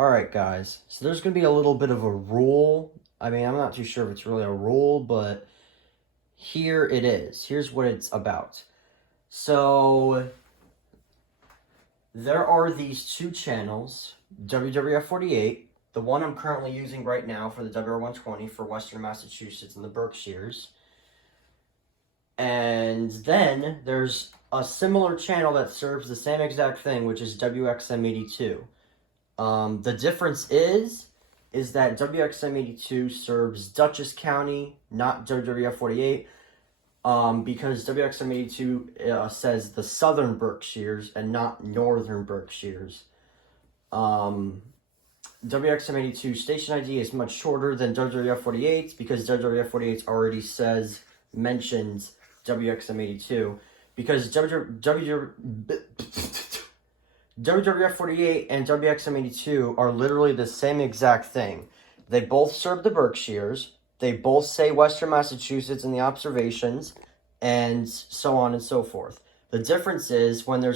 Alright guys, so there's going to be a little bit of a rule. I mean, I'm not too sure if it's really a rule, but here it is. Here's what it's about. So, there are these two channels, WWF48, the one I'm currently using right now for the WR120 for Western Massachusetts and the Berkshires. And then there's a similar channel that serves the same exact thing, which is WXM82. The difference is that WXM82 serves Dutchess County, not WWF48, because WXM82 says the Southern Berkshires and not Northern Berkshires. WXM82 station ID is much shorter than WWF48 because WWF48 already mentions WXM82, because WWF48 and WXM82 are literally the same exact thing. They both serve the Berkshires, they both say Western Massachusetts in the observations, and so on and so forth. The difference is when they're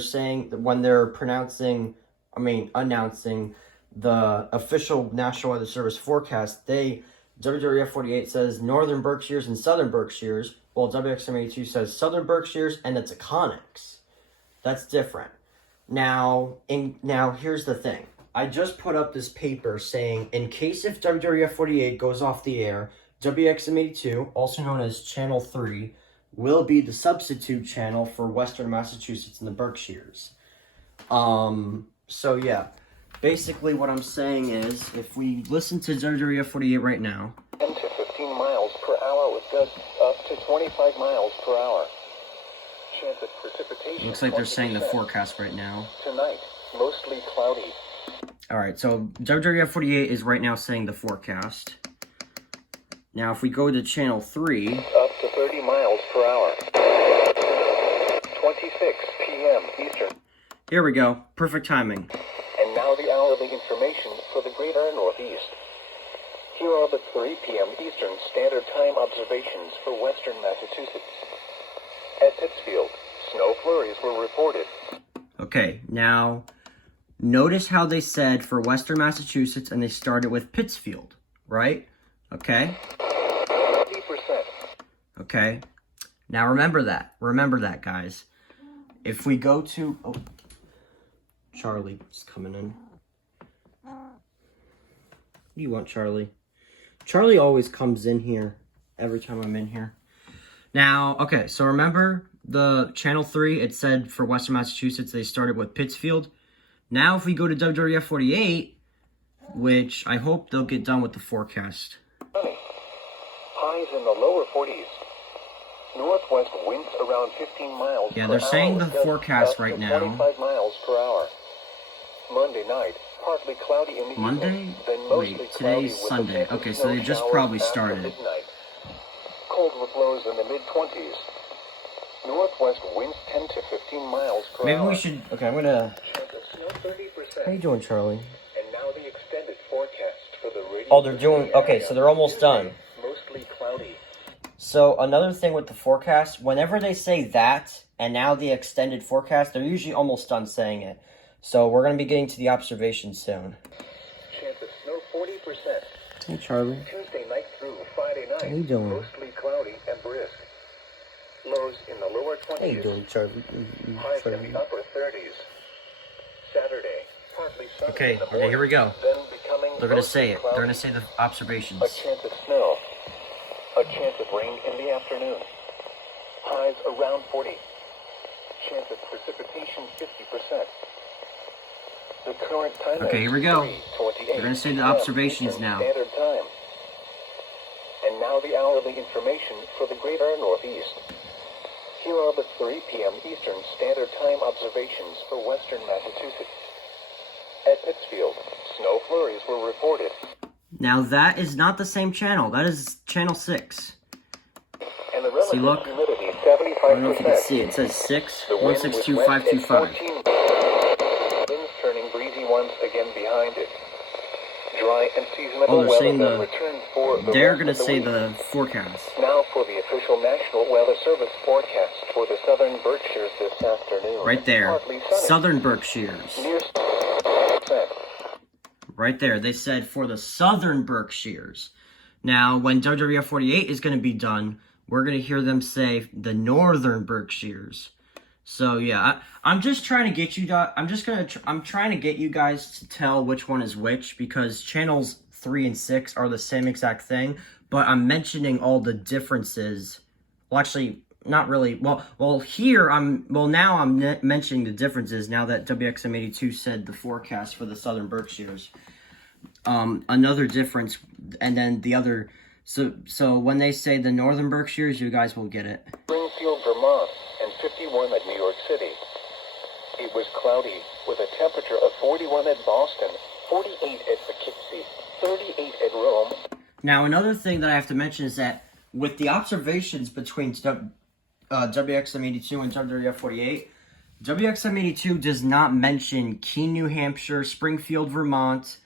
announcing the official National Weather Service forecast, WWF48 says Northern Berkshires and Southern Berkshires, while WXM82 says Southern Berkshires and it's Econics. That's different. Now here's the thing. I just put up this paper saying, in case if WWF48 goes off the air, WXM82, also known as Channel 3, will be the substitute channel for Western Massachusetts and the Berkshires. So yeah. Basically what I'm saying is, if we listen to WWF48 right now, 10 to 15 miles per hour with gusts up to 25 miles per hour. Chance of precipitation. Looks like they're saying the forecast right now. Tonight, mostly cloudy. Alright, so WWF48 is right now saying the forecast. Now if we go to channel 3... Up to 30 miles per hour. 26 p.m. Eastern. Here we go. Perfect timing. And now the hourly information for the greater Northeast. Here are the 3 p.m. Eastern Standard Time observations for Western Massachusetts. At Pittsfield, snow flurries were reported. Okay, now, notice how they said for Western Massachusetts and they started with Pittsfield, right? Okay? 50%. Okay. Now remember that. Remember that, guys. If we go to... Oh, Charlie is coming in. What do you want, Charlie? Charlie always comes in here every time I'm in here. Now, okay, so remember the Channel 3, it said for Western Massachusetts they started with Pittsfield. Now if we go to WWF48, which I hope they'll get done with the forecast. Highs in the lower 40s. Northwest winds around 15 miles per hour. Yeah, they're saying the forecast right now. 25 miles per hour. Monday night, partly cloudy in the Monday? evening, then mostly Wait, cloudy today's with Sunday. a chance of Okay, so snow they just showers probably after started. midnight. Cold lows in the mid-20s. Northwest winds 10 to 15 miles per hour. Maybe we should... Okay, I'm gonna... Chance of snow 30%. How you doing, Charlie? And now the extended forecast for the radio. Oh, they're doing... Okay, so they're almost done. Mostly cloudy. So, another thing with the forecast, whenever they say that, and now the extended forecast, they're usually almost done saying it. So, we're going to be getting to the observations soon. Chance of snow 40%. Hey, Charlie. Tuesday night through Friday night. How you doing? Mostly cloudy and brisk. Lows in the lower 20s. How you doing, Charlie? Highs in the upper 30s. Saturday, partly sunny. Okay, in the okay, here we go. Then becoming They're going to mostly say it. They're cloudy. going to say the observations. A chance of snow. A chance of rain in the afternoon. Highs around 40. Chance of precipitation 50%. The current time Okay, here we go. 3:28 They're going to say the p.m. observations Eastern now. Standard Time. And now the hourly information for the greater Northeast. Here are the 3 p.m. Eastern Standard Time observations for Western Massachusetts. At Pittsfield, snow flurries were reported. Now, that is not the same channel. That is channel 6. And the relative See, look. humidity 75%. I don't know if you can see it. It says 6, The wind was 162525. west at 14. Winds turning breezy once again behind it. Dry and seasonable Oh, they're weather saying then returns for the They're rest going to of the say week. the forecast. Now for the official National Weather Service forecast for the Southern Berkshires this afternoon. Right there. Partly sunny. Southern Berkshires. Near 6%. right there. They said for the Southern Berkshires. Now, when WWF48 is going to be done, we're going to hear them say the Northern Berkshires. So yeah, I'm just trying to get you guys. I'm trying to get you guys to tell which one is which, because channels 3 and 6 are the same exact thing, but I'm mentioning all the differences. Well, actually, not really. Well, here now I'm mentioning the differences now that WXM82 said the forecast for the Southern Berkshires. Another difference, and then the other. So when they say the Northern Berkshires, you guys will get it. Springfield, Vermont, and 51 at New York City. It was cloudy with a temperature of 41 at Boston, 48 at Poughkeepsie, 38 at Rome. Now, another thing that I have to mention is that with the observations between WXM82 and WWF48, WXM82 does not mention Keene, New Hampshire, Springfield, Vermont,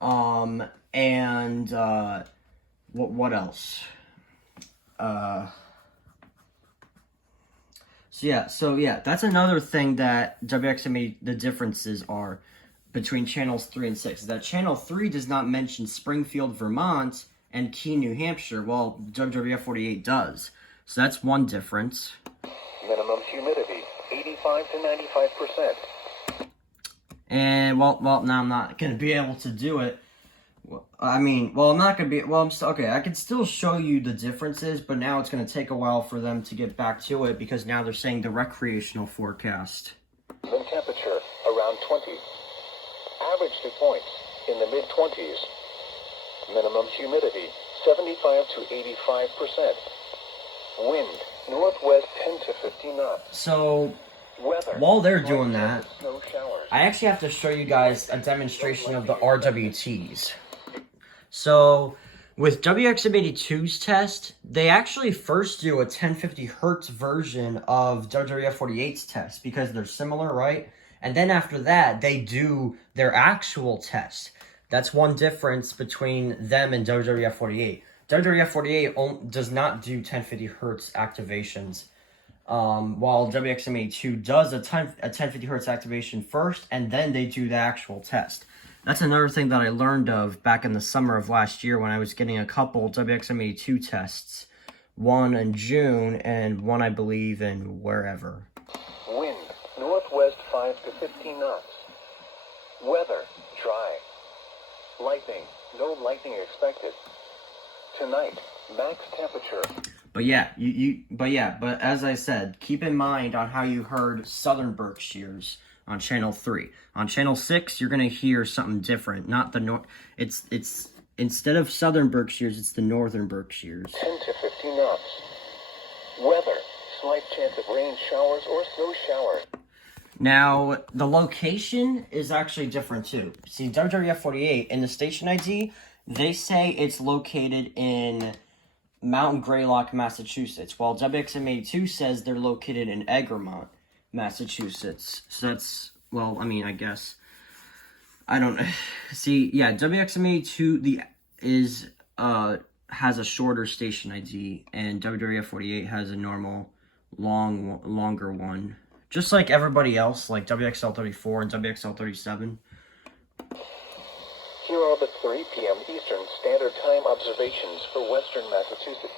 and what else? So yeah, that's another thing that WXM80, the differences are between channels 3 and 6. That channel 3 does not mention Springfield, Vermont, and Keene, New Hampshire, while WWF48 does. So that's one difference. Minimum humidity, 85 to 95%. And, well, now I'm not going to be able to do it. I'm not going to be, okay, I can still show you the differences, but now it's going to take a while for them to get back to it, because now they're saying the recreational forecast. Then temperature, around 20. Average dew points, in the mid-20s. Minimum humidity, 75 to 85%. Wind, northwest 10 to 15 knots. So, weather, while they're doing that, snow showers. I actually have to show you guys a demonstration of the RWTs. So, with WXM82's test, they actually first do a 1050 Hertz version of WWF48's test, because they're similar, right? And then after that, they do their actual test. That's one difference between them and WWF48. WWF48 does not do 1050 Hertz activations, while WXM82 does a 1050 Hertz activation first, and then they do the actual test. That's another thing that I learned of back in the summer of last year when I was getting a couple WXM82 tests. One in June, and one, I believe, in wherever. Wind, northwest 5 to 15 knots. Weather, dry. Lightning, no lightning expected. Tonight, max temperature. But yeah, but as I said, keep in mind on how you heard Southern Berkshires on channel 3. On channel 6, you're gonna hear something different. Not the it's instead of Southern Berkshires, it's the Northern Berkshires. 10 to 15 knots. Weather, slight chance of rain showers or snow showers. Now, the location is actually different too. See, WWF48 in the station ID, they say it's located in Mount Greylock, Massachusetts, while WXM82 says they're located in Egremont, Massachusetts. So that's, well, I mean, I guess, I don't, see, yeah, WXM82 has a shorter station ID, and WWF48 has a normal, longer one. Just like everybody else, like WXL34 and WXL37. Here are the 3 p.m. Eastern Standard Time observations for Western Massachusetts.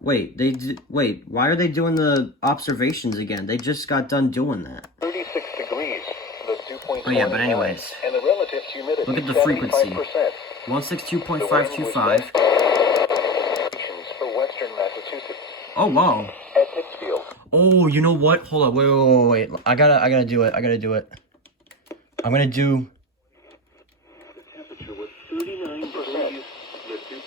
Wait, why are they doing the observations again? They just got done doing that. 36 degrees, the dew point. Oh yeah, but anyways. And the relative humidity. Look at the frequency. 162.525. For Western Massachusetts. Oh wow. At Pittsfield. Oh, you know what? Hold on, wait. I gotta do it. I'm gonna do. The temperature was 39%.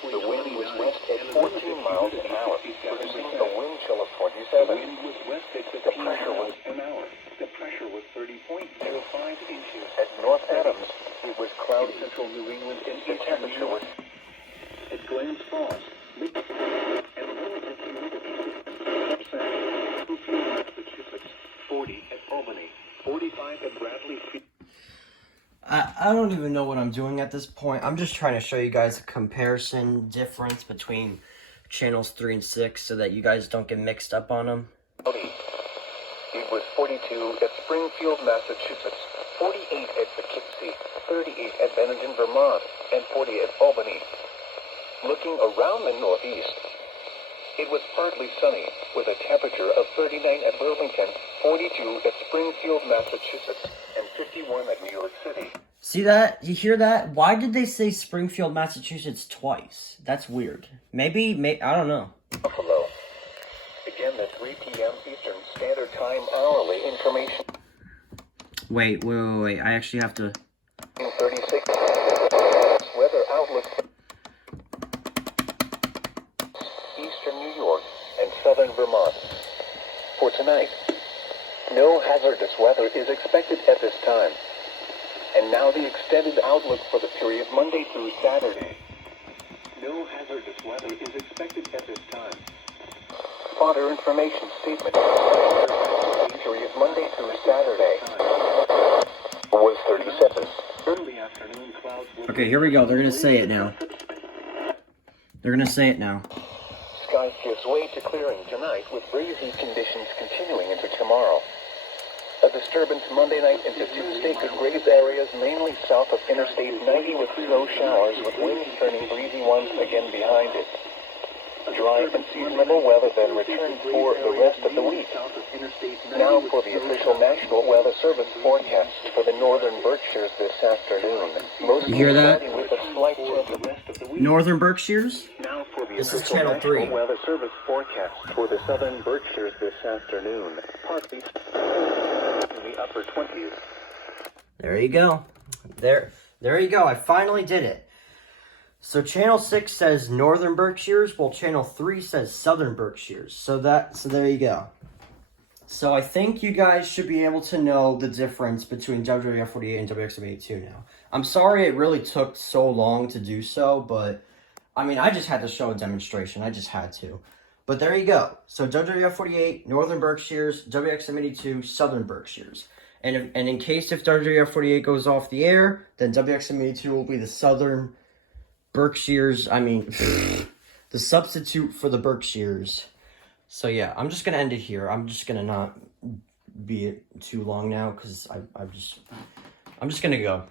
The wind was west at 14 miles an hour, producing a wind chill of 27. The wind was west at 15 miles an hour. The pressure was 30.05 inches. At North Adams, it was cloudy. Central New England and the temperature was at Glens Falls. And relative humidity 60%. Massachusetts, 40 at Albany, 45 at Bradley. I don't even know what I'm doing at this point. I'm just trying to show you guys a comparison difference between channels 3 and 6 so that you guys don't get mixed up on them. It was 42 at Springfield, Massachusetts, 48 at Poughkeepsie, 38 at Bennington, Vermont, and 40 at Albany. Looking around the Northeast, it was partly sunny, with a temperature of 39 at Burlington, 42 at Springfield, Massachusetts, and 51 at New York City. See that? You hear that? Why did they say Springfield, Massachusetts twice? That's weird. Maybe, I don't know. Buffalo. Again, the 3 p.m. Eastern Standard Time hourly information. Wait. I actually have to... 36. Weather outlook for Eastern New York and Southern Vermont. For tonight, no hazardous weather is expected at this time. And now the extended outlook for the period Monday through Saturday. No hazardous weather is expected at this time. Fodder information statement. Period Monday through Saturday was 37. Early afternoon clouds. Okay, here we go. They're gonna say it now. Skies gives way to clearing tonight with breezy conditions continuing into tomorrow. A disturbance Monday night into Tuesday could graze areas mainly south of Interstate 90 with snow showers, with winds turning breezy once again behind it. Dry and seasonable weather then returns for the rest of the week. Now for the official National Weather Service forecast for the northern Berkshires this afternoon. You hear that? With a slight chance of the rest of the week. Northern Berkshires? Now for the This is official Channel 3. National Weather Service forecast for the southern Berkshires this afternoon. Partly in the upper 20s. There you go. There you go. I finally did it. So Channel 6 says Northern Berkshires, while Channel 3 says Southern Berkshires. So there you go. So I think you guys should be able to know the difference between WWF48 and WXM82 now. I'm sorry it really took so long to do so, but I mean, I just had to show a demonstration. I just had to. But there you go. So WWF48, Northern Berkshires, WXM82, Southern Berkshires. And in case if WWF48 goes off the air, then WXM82 will be the Southern Berkshires. I mean, the substitute for the Berkshires. So yeah, I'm just gonna end it here. I'm just gonna not be it too long now because I'm just gonna go.